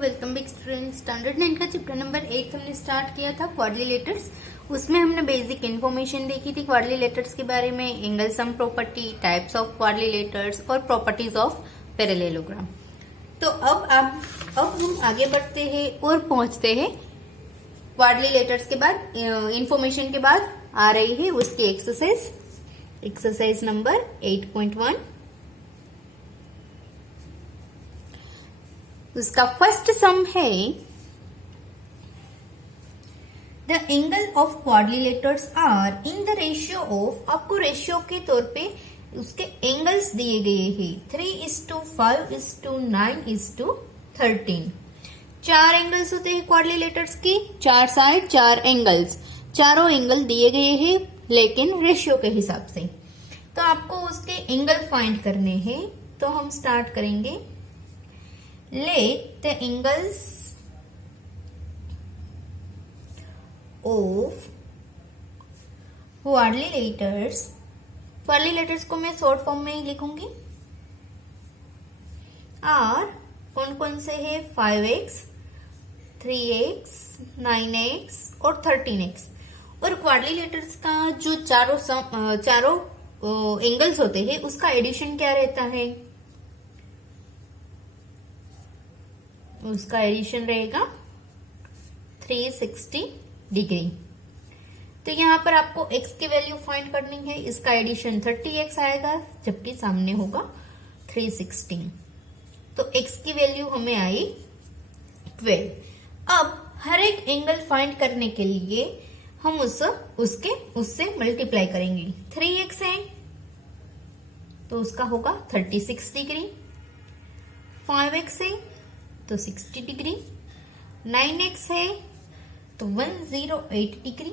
Welcome back student. Standard 9 का chapter number 8 हमने start किया था क्वाड्रिलेटर्स। उसमें हमने बेसिक इन्फॉर्मेशन देखी थी क्वाड्रिलेटर्स के बारे में, angle sum property, types of quadrilaterals और प्रॉपर्टीज ऑफ पैरेललोग्राम। तो अब हम आगे बढ़ते हैं और पहुंचते हैं क्वाड्रिलेटर्स के बाद, इंफॉर्मेशन के बाद आ रही है उसकी एक्सरसाइज नंबर 8.1। उसका फर्स्ट सम है the angle of quadrilaterals are in the ratio of, आपको रेशियो के तौर पे उसके एंगल्स दिए गए हैं 3:5:9:13। 4 एंगल्स होते हैं क्वाड्रिलेटर्स की, 4 साइड 4 एंगल्स, चारों एंगल दिए गए हैं लेकिन रेशियो के हिसाब से। तो आपको उसके एंगल फाइंड करने हैं। तो हम स्टार्ट करेंगे। Let the angles of quadrilaterals को मैं शॉर्ट फॉर्म में ही लिखूंगी। आर कौन कौन से है? 5x, 3x, 9x और 13x। और क्वाड्रिलेटर्स का जो चारों एंगल्स होते हैं उसका एडिशन क्या रहता है? उसका एडिशन रहेगा 360 डिग्री। तो यहां पर आपको x की वैल्यू फाइंड करनी है। इसका एडिशन 30x आएगा जबकि सामने होगा 360। तो x की वैल्यू हमें आई 12। अब हर एक एंगल फाइंड करने के लिए हम उससे मल्टीप्लाई करेंगे। 3x है तो उसका होगा 36 डिग्री, 5x है तो 60 डिग्री, 9x है तो 108 डिग्री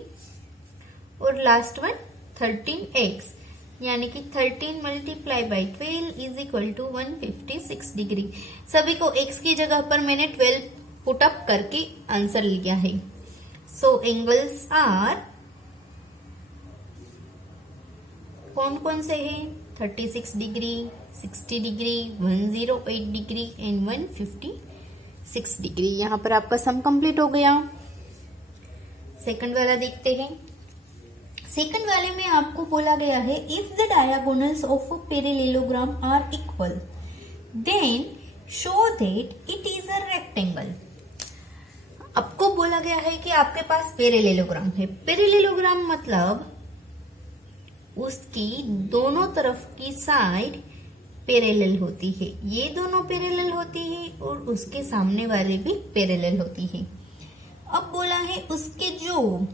और लास्ट वन 13x, यानी कि 13 multiply by 12 is equal to 156 degree. सभी को x की जगह पर मैंने 12 पुट अप करके आंसर लिया है। सो एंगल्स आर कौन कौन से हैं? 36 degree, 60 degree, 108 degree and 156 degree. यहां पर आपका सम कंप्लीट हो गया। सेकंड वाला देखते हैं। सेकंड वाले में आपको बोला गया है if the diagonals of a parallelogram are equal then show that it is a rectangle. आपको बोला गया है कि आपके पास पैरेललोग्राम है। पैरेललोग्राम मतलब उसकी दोनों तरफ की साइड पैरेलल होती है। ये दोनों पैरेलल होती है और उसके सामने वाले भी पैरेलल होती है। अब बोला है उसके जो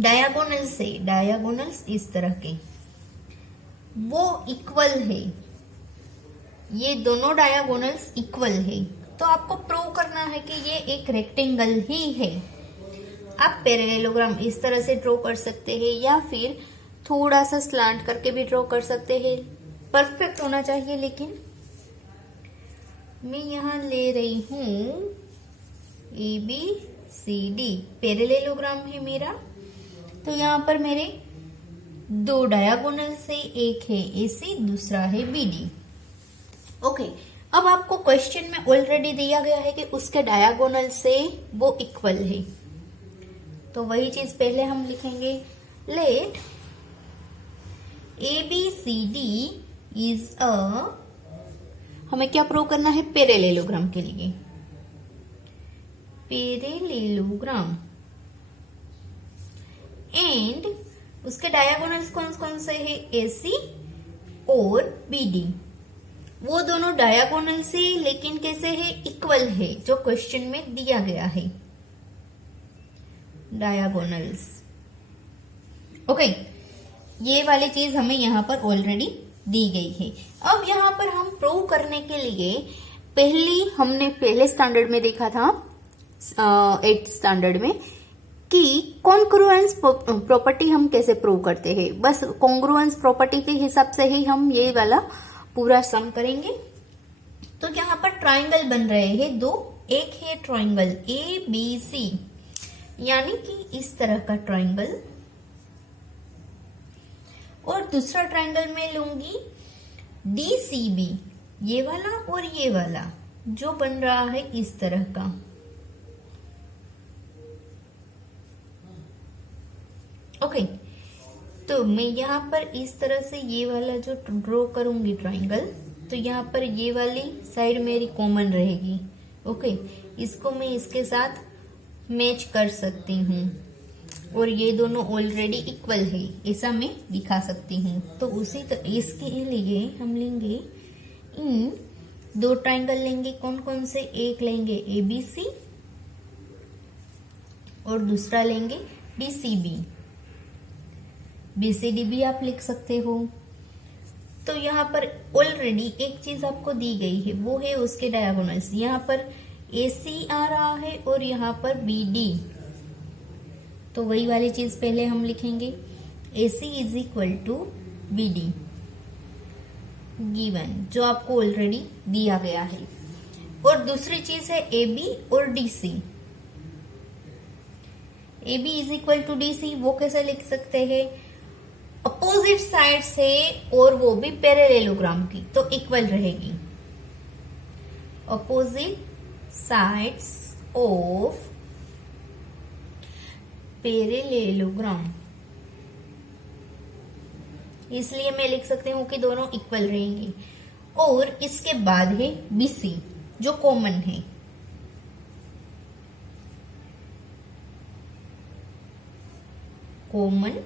डायगोनल्स इस तरह के वो इक्वल है। ये दोनों डायगोनल्स इक्वल है तो आपको प्रूव करना है कि ये एक रेक्टेंगल ही है। आप पैरेललोग्राम इस तरह से ड्रॉ कर सकते हैं या फिर थोड़ा सा स्लांट करके भी ड्रॉ कर सकते हैं। परफेक्ट होना चाहिए, लेकिन मैं यहां ले रही हूं ABCD पैरेललोग्राम है मेरा। तो यहां पर मेरे 2 डायगोनल से, एक है AC, दूसरा है BD। ओके, अब आपको क्वेश्चन में ऑलरेडी दिया गया है कि उसके डायगोनल से वो इक्वल है। तो वही चीज पहले हम लिखेंगे। लेट ABCD इज हमें क्या प्रूव करना है? पैरेललोग्राम के लिए पैरेललोग्राम एंड उसके डायगोनल्स कौन कौन से है? AC और BD। वो दोनों डायगोनल से लेकिन कैसे है? इक्वल है, जो क्वेश्चन में दिया गया है डायगोनल्स। ओके, ये वाली चीज हमें यहाँ पर ऑलरेडी दी गई है। अब यहाँ पर हम प्रूव करने के लिए हमने पहले स्टैंडर्ड में देखा था 8th स्टैंडर्ड में कि कॉन्ग्रुएंस प्रॉपर्टी हम कैसे प्रूव करते हैं। बस कॉन्ग्रुएंस प्रॉपर्टी के हिसाब से ही हम ये वाला पूरा सम करेंगे। तो यहाँ पर ट्राइंगल बन रहे हैं 2। एक है ट्राइंगल ABC, यानी कि इस तरह का ट्राइंगल, और दूसरा ट्राइंगल में लूंगी DCB, ये वाला और ये वाला। जो बन रहा है इस तरह का। ओके, तो मैं यहाँ पर इस तरह से ये वाला जो ड्रॉ करूंगी ट्राइंगल, तो यहाँ पर ये वाली साइड मेरी कॉमन रहेगी। ओके, इसको मैं इसके साथ मैच कर सकती हूँ और ये दोनों ऑलरेडी इक्वल है, ऐसा मैं दिखा सकती हूँ। तो उसी तरह इसके लिए हम लेंगे इन दो ट्राइंगल लेंगे। कौन कौन से? एक लेंगे ABC और दूसरा लेंगे DCB। BCD भी आप लिख सकते हो। तो यहाँ पर ऑलरेडी एक चीज आपको दी गई है, वो है उसके डायगोनल्स। यहाँ पर AC आ रहा है और यहाँ पर BD, तो वही वाली चीज पहले हम लिखेंगे। AC is equal to BD given, जो आपको ऑलरेडी दिया गया है। और दूसरी चीज है AB और DC। AB is equal to DC, वो कैसे लिख सकते हैं? अपोजिट साइड से, और वो भी पैरेललोग्राम की, तो इक्वल रहेगी। अपोजिट साइड्स ऑफ पैरेललोग्राम, इसलिए मैं लिख सकती हूँ कि दोनों इक्वल रहेंगे। और इसके बाद है BC, जो कॉमन है। Common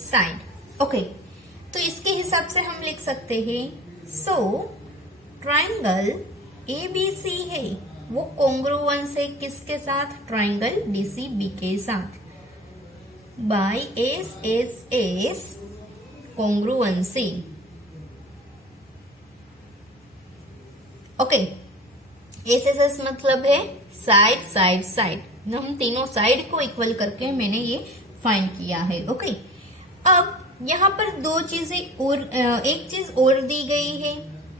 side. ओके, तो इसके हिसाब से हम लिख सकते हैं, सो ट्राइंगल ABC है वो कॉन्ग्रुएंस है किसके साथ? ट्राइंगल DCB के साथ, by SSS congruency. Okay, SSS मतलब है साइड साइड साइड। हम तीनों साइड को इक्वल करके मैंने ये फाइंड किया है। ओके, अब यहाँ पर दो चीजें और, एक चीज और दी गई है,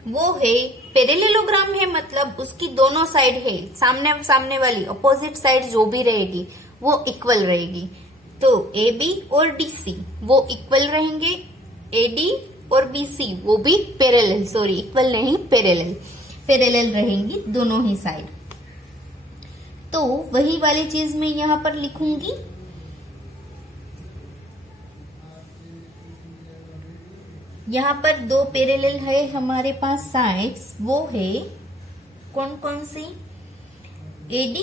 वो है पैरेललोग्राम है, मतलब उसकी दोनों साइड है, सामने सामने वाली अपोजिट साइड जो भी रहेगी वो इक्वल रहेगी। तो AB और DC वो इक्वल रहेंगे, AD और BC वो भी पैरेलल, सॉरी इक्वल नहीं पैरेलल रहेंगी दोनों ही साइड। तो वही वाली चीज मैं यहाँ पर लिखूंगी। यहाँ पर दो पैरेलल है हमारे पास साइड्स, वो है कौन कौन सी? AD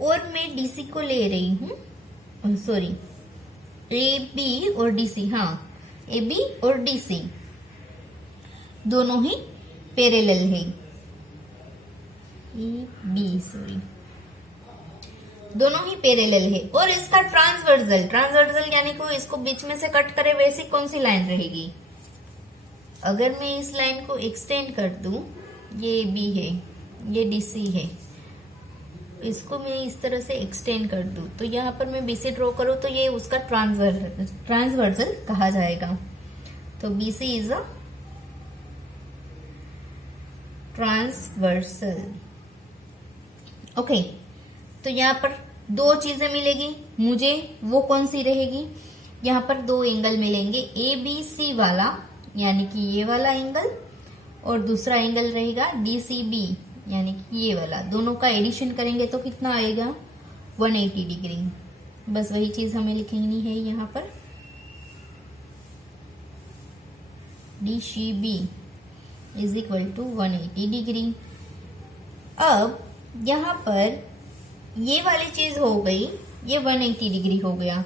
और मैं DC को ले रही हूँ, सॉरी AB और DC, हाँ AB और DC दोनों ही पैरेलल है। AB सॉरी, दोनों ही पैरेलल है। और इसका ट्रांसवर्सल यानी कि इसको बीच में से कट करे वैसी कौन सी लाइन रहेगी? अगर मैं इस लाइन को एक्सटेंड कर दूं, ये AB है, ये DC है, इसको मैं इस तरह से एक्सटेंड कर दूं, तो यहाँ पर मैं BC ड्रॉ करूं तो ये उसका ट्रांसवर्सल कहा जाएगा। तो BC is a transversal. Okay, तो यहाँ पर दो चीजें मिलेगी मुझे, वो कौन सी रहेगी? यहाँ पर दो एंगल मिलेंगे, ABC वाला यानी कि ये वाला एंगल, और दूसरा एंगल रहेगा DCB यानी कि ये वाला। दोनों का एडिशन करेंगे तो कितना आएगा? 180 डिग्री। बस वही चीज हमें लिखनी है यहाँ पर, DCB is equal to 180 degree. अब यहाँ पर ये वाली चीज हो गई, ये 180 डिग्री हो गया,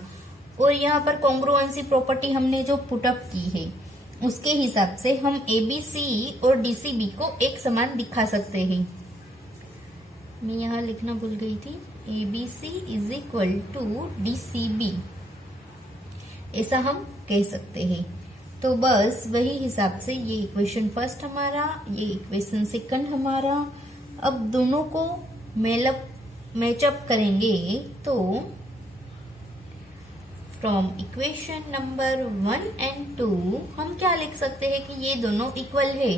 और यहाँ पर कॉन्ग्रुएंसी प्रॉपर्टी हमने जो पुटअप की है उसके हिसाब से हम ABC और DCB को एक समान दिखा सकते हैं। मैं यहाँ लिखना भूल गई थी, ABC is equal to DCB, ऐसा हम कह सकते हैं। तो बस वही हिसाब से ये इक्वेशन फर्स्ट हमारा, ये इक्वेशन सेकंड हमारा। अब दोनों को मैचअप करेंगे तो फ्रॉम इक्वेशन नंबर 1 and 2 हम क्या लिख सकते हैं कि ये दोनों इक्वल है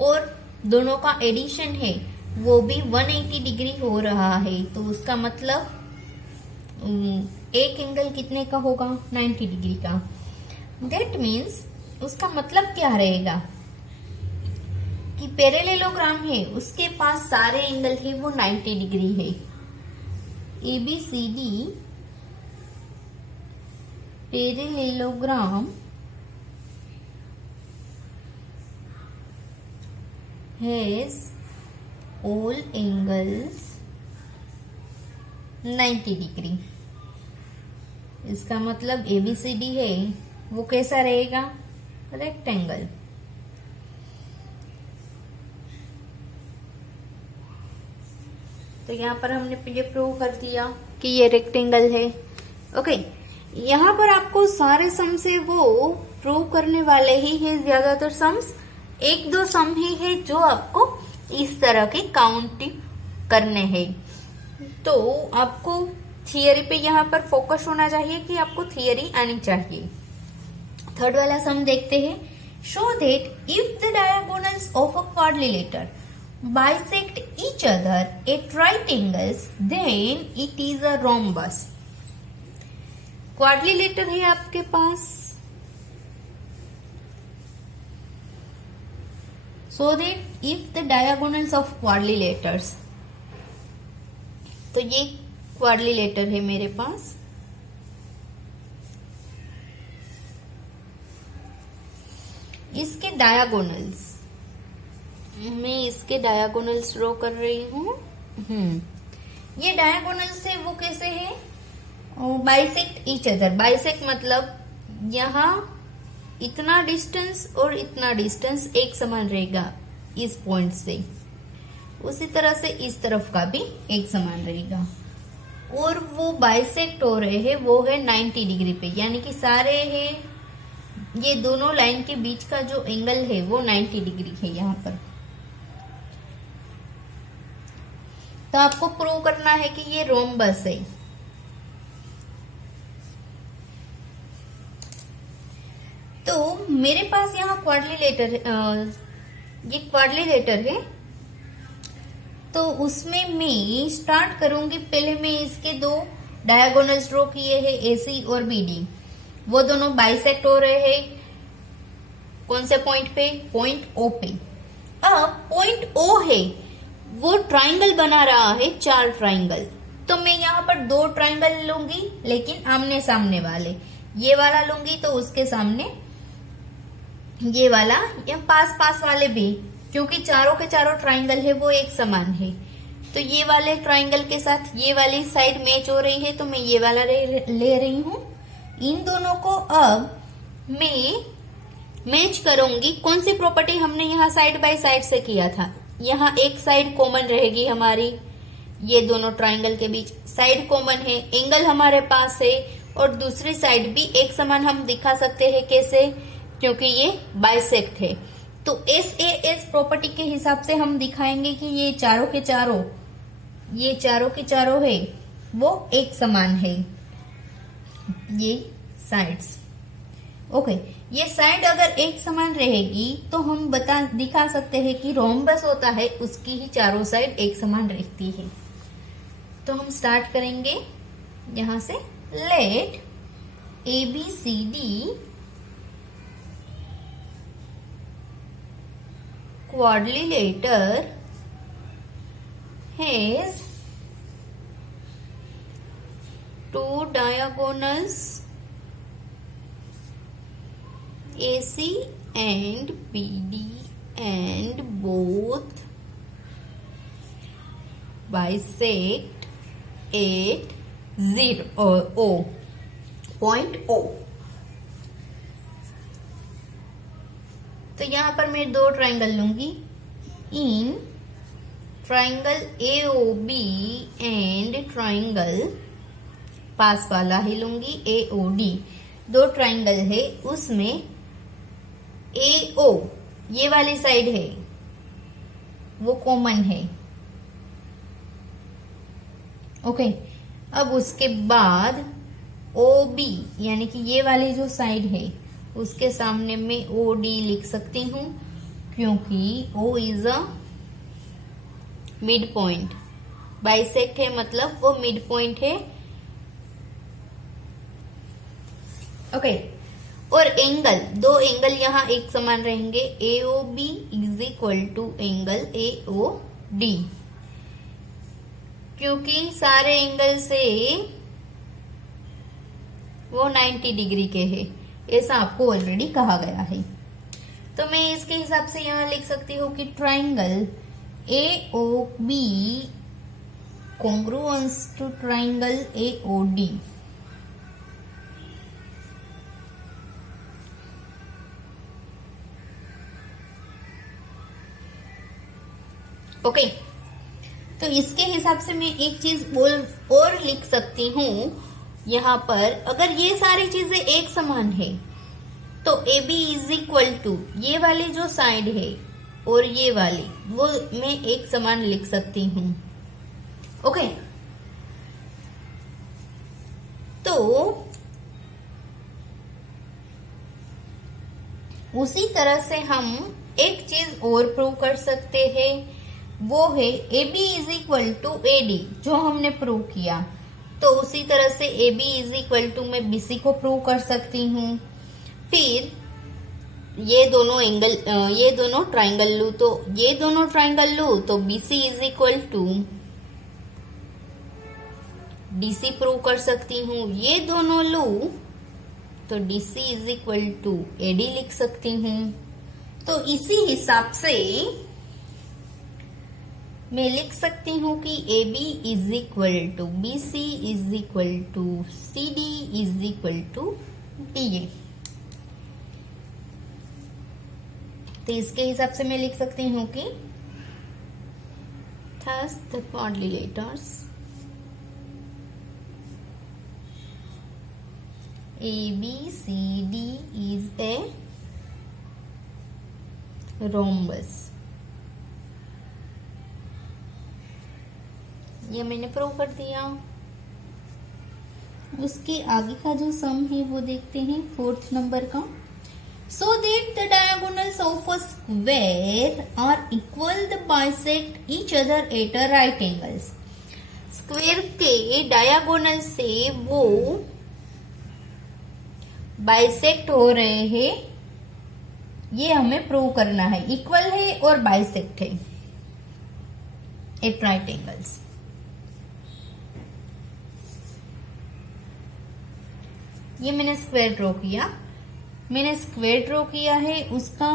और दोनों का एडिशन है वो भी 180 डिग्री हो रहा है। तो उसका मतलब एक एंगल कितने का होगा? 90 डिग्री का। दैट मीन्स उसका मतलब क्या रहेगा कि पैरेललोग्राम है उसके पास सारे एंगल है वो 90 डिग्री है। ABCD parallelogram has all angles 90 degree. इसका मतलब ABCD है वो कैसा रहेगा, रेक्टेंगल। तो यहाँ पर हमने ये प्रूव कर दिया कि ये रेक्टेंगल है। ओके, यहाँ पर आपको सारे सम से वो प्रूव करने वाले ही है, ज्यादातर सम्स। एक दो सम ही है जो आपको इस तरह के काउंट करने हैं। तो आपको थियरी पे यहाँ पर फोकस होना चाहिए कि आपको थियरी आनी चाहिए। थर्ड वाला सम देखते हैं। Show that if the diagonals of a quadrilateral bisect each other at right angles, then it is a rhombus. Quadrilateral है आपके पास, so that if the diagonals of quadrilaters, तो ये क्वाड्रिलेटर है मेरे पास, इसके डायगोनल्स, मैं इसके डायगोनल्स ड्रॉ कर रही हूँ। ये डायगोनल्स है वो कैसे है, बाइसेक्ट ईच अदर। बाइसेक्ट मतलब यहाँ इतना डिस्टेंस और इतना डिस्टेंस एक समान रहेगा इस पॉइंट से, उसी तरह से इस तरफ का भी एक समान रहेगा। और वो बाइसेक्ट हो रहे हैं वो है 90 डिग्री पे, यानी कि सारे है ये दोनों लाइन के बीच का जो एंगल है वो 90 डिग्री है यहाँ पर। तो आपको प्रूव करना है कि ये रोम्बस है। तो मेरे पास यहाँ क्वाड्रिलेटर, ये क्वाड्रिलेटर है। तो उसमें मैं स्टार्ट करूंगी, पहले मैं इसके दो डायगोनल्स ड्रॉ किए हैं, AC और BD। वो दोनों बाइसेक्ट हो रहे हैं कौन से पॉइंट पे, पॉइंट O पे। अब पॉइंट O है वो ट्राइंगल बना रहा है, 4 ट्राइंगल। तो मैं यहाँ पर 2 ट्राइंगल लूंगी, लेकिन आमने सामने वाले। ये वाला लूंगी तो उसके सामने ये वाला, या पास पास वाले भी, क्योंकि चारों के चारों ट्राइंगल है वो एक समान है। तो ये वाले ट्राइंगल के साथ ये वाली साइड मैच हो रही है, तो मैं ये वाला ले रही हूँ। इन दोनों को अब मैं मैच करूंगी। कौन सी प्रॉपर्टी हमने यहाँ साइड बाय साइड से किया था, यहाँ एक साइड कॉमन रहेगी हमारी, ये दोनों ट्राइंगल के बीच साइड कॉमन है, एंगल हमारे पास है, और दूसरी साइड भी एक समान हम दिखा सकते हैं। कैसे, क्योंकि ये बाइसेक्ट है। तो SAS प्रॉपर्टी के हिसाब से हम दिखाएंगे कि ये चारों के चारों, ये चारों के चारों है वो एक समान है, ये साइड्स। ओके, ये साइड अगर एक समान रहेगी तो हम दिखा सकते हैं कि रोम्बस होता है उसकी ही चारों साइड एक समान रहती है। तो हम स्टार्ट करेंगे यहां से। Let ABCD quadrilater has 2 diagonals AC and BD and both bisect at 0 point O। तो यहां पर मैं 2 ट्राइंगल लूंगी। In triangle AOB and triangle पास वाला ही लूंगी AOD। 2 ट्राइंगल है, उसमें AO ये वाली साइड है वो कॉमन है। ओके, अब उसके बाद OB यानी कि ये वाली जो साइड है उसके सामने मैं OD लिख सकती हूँ, क्योंकि O is a mid point. Bisect है मतलब वो मिड पॉइंट है। ओके, और एंगल, दो एंगल यहाँ एक समान रहेंगे, AOB is equal to angle AOD, क्योंकि सारे एंगल से वो 90 डिग्री के हैं, ऐसा आपको ऑलरेडी कहा गया है। तो मैं इसके हिसाब से यहां लिख सकती हूँ कि triangle AOB congruous to triangle AOD। Okay, तो इसके हिसाब से मैं एक चीज और लिख सकती हूँ यहाँ पर, अगर ये सारी चीजें एक समान है तो AB इज इक्वल टू ये वाली जो साइड है और ये वाली, वो मैं एक समान लिख सकती हूँ। ओके, तो उसी तरह से हम एक चीज और प्रूव कर सकते हैं, वो है AB is equal to AD, जो हमने प्रूव किया। तो उसी तरह से AB इज इक्वल टू मैं BC को प्रूव कर सकती हूँ। फिर ये दोनों एंगल, ये दोनों ट्राइंगल लू, तो ये दोनों ट्राइंगल लू तो BC is equal to DC prove कर सकती हूँ। ये दोनों लू तो DC is equal to AD लिख सकती हूँ। तो इसी हिसाब से मैं लिख सकती हूँ कि AB is equal to BC is equal to CD is equal to DA। तो इसके हिसाब से मैं लिख सकती हूँ कि thus the quadrilaters ABCD is a rhombus। ये मैंने प्रूव कर दिया। उसके आगे का जो सम है वो देखते हैं 4th नंबर का। So that the diagonals of a square are equal, the bisect each other at a right angles। Square के डायगोनल से वो बाइसेक्ट हो रहे हैं, ये हमें प्रूव करना है। इक्वल है और बाइसेक्ट है एट राइट एंगल्स। ये मैंने स्क्वायर ड्रॉ किया, मैंने स्क्वायर ड्रॉ किया है, उसका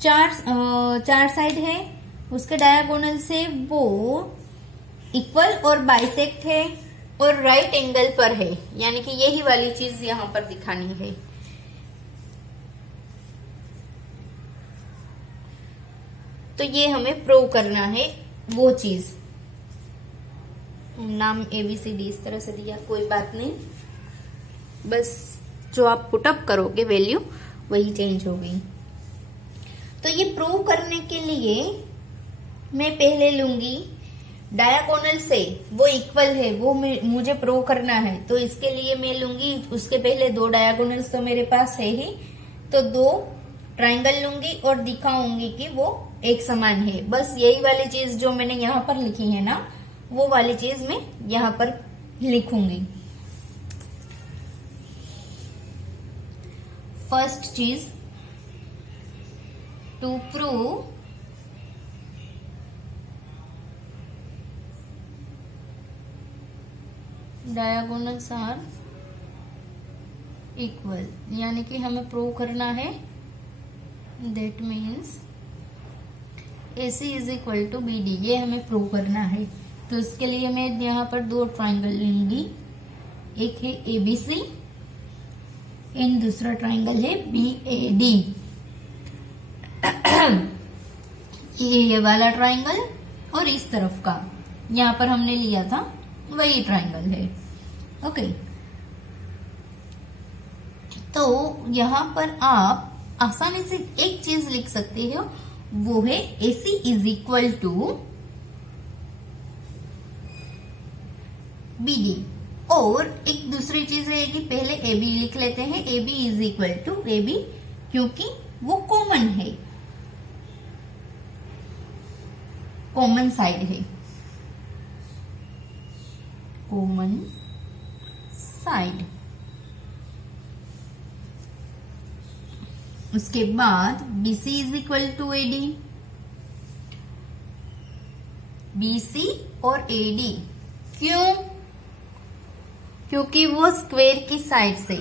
चार साइड है, उसके डायगोनल से वो इक्वल और बाइसेक्ट है और राइट एंगल पर है, यानी कि यही वाली चीज यहां पर दिखानी है। तो ये हमें प्रूव करना है वो चीज। नाम ABCD इस तरह से दिया, कोई बात नहीं, बस जो आप पुटअप करोगे वैल्यू वही चेंज होगी। तो ये प्रूव करने के लिए मैं पहले लूंगी डायगोनल से वो इक्वल है, वो मुझे प्रूव करना है। तो इसके लिए मैं लूंगी, उसके पहले दो डायगोनल्स तो मेरे पास है ही, तो दो ट्राइंगल लूंगी और दिखाऊंगी कि वो एक समान है। बस यही वाली चीज जो मैंने यहाँ पर लिखी है ना, वो वाली चीज मैं यहाँ पर लिखूंगी। फर्स्ट चीज, to prove diagonals are equal, यानी कि हमें प्रूव करना है, that means AC is equal to BD, ये हमें प्रूव करना है। तो इसके लिए मैं यहाँ पर दो ट्राइंगल लूंगी, एक है ABC एंड दूसरा ट्राइंगल है BAD। ये वाला ट्राइंगल और इस तरफ का यहाँ पर हमने लिया था वही ट्राइंगल है। ओके, तो यहाँ पर आप आसानी से एक चीज लिख सकते हो, वो है AC is equal to BD। और एक दूसरी चीज है कि पहले AB लिख लेते हैं, AB is equal to AB, क्योंकि वो कॉमन है, कॉमन साइड है, कॉमन साइड। उसके बाद BC is equal to AD, BC और AD क्यों? क्योंकि वो स्क्वायर की साइड से।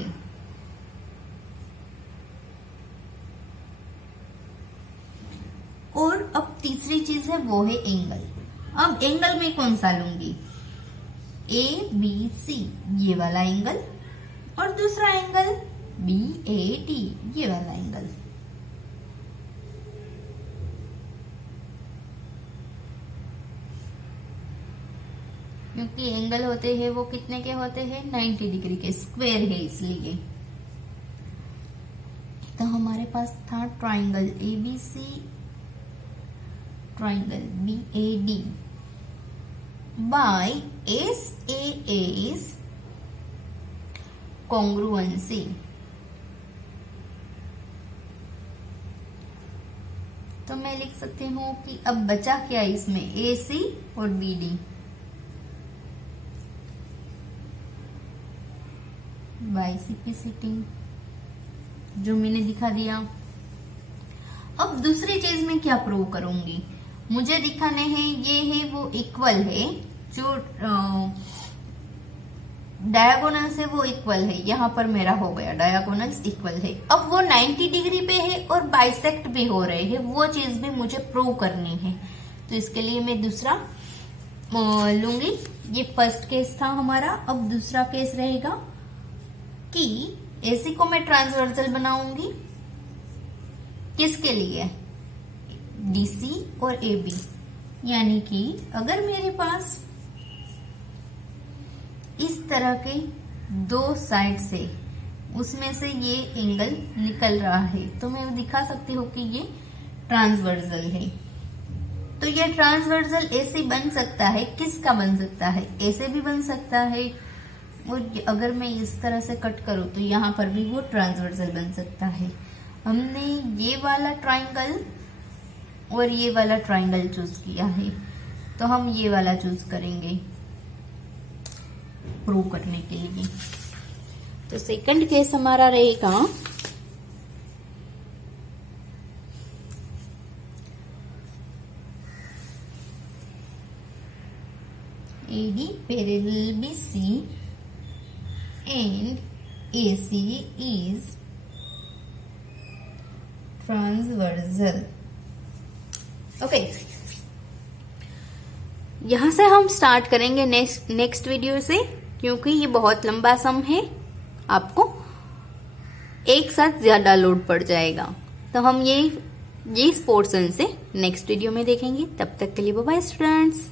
और अब तीसरी चीज है वो है एंगल। अब एंगल में कौन सा लूंगी? ABC ये वाला एंगल, और दूसरा एंगल BAD ये वाला एंगल। क्योंकि एंगल होते हैं वो कितने के होते हैं? 90 डिग्री के, स्क्वायर है इसलिए। तो हमारे पास था triangle ABC, triangle BAD by SAA's congruency। तो मैं लिख सकती हूँ कि अब बचा क्या इसमें? AC और BD बाय CP सीटिंग, जो मैंने दिखा दिया। अब दूसरी चीज में क्या प्रूव करूंगी? मुझे दिखाने हैं ये है वो इक्वल है, जो डायगोनल्स है वो इक्वल है। यहाँ पर मेरा हो गया डायगोनल्स इक्वल है। अब वो 90 डिग्री पे है और बाइसेक्ट भी हो रहे हैं, वो चीज भी मुझे प्रूव करनी है। तो इसके लिए मैं दूसरा लूंगी। ये फर्स्ट केस था हमारा। अब दूसरा केस रहेगा कि AC को मैं ट्रांसवर्सल बनाऊंगी। किसके लिए? DC और AB। यानी कि अगर मेरे पास इस तरह के दो साइड से उसमें से ये एंगल निकल रहा है, तो मैं दिखा सकती हूँ कि ये ट्रांसवर्सल है। तो ये ट्रांसवर्सल ऐसे बन सकता है। किसका बन सकता है? ऐसे भी बन सकता है, और अगर मैं इस तरह से कट करूँ तो यहाँ पर भी वो ट्रांसवर्सल बन सकता है। हमने ये वाला ट्राइंगल और ये वाला ट्राइंगल चूज किया है, तो हम ये वाला चूज करेंगे प्रूव करने के लिए। तो सेकंड केस हमारा रहेगा AD parallel BC and AC is transversal। Okay, यहां से हम स्टार्ट करेंगे नेक्स्ट वीडियो से, क्योंकि ये बहुत लंबा सम है, आपको एक साथ ज्यादा लोड पड़ जाएगा। तो हम ये इस पोर्शन से नेक्स्ट वीडियो में देखेंगे। तब तक के लिए बाय बाय स्टूडेंट्स।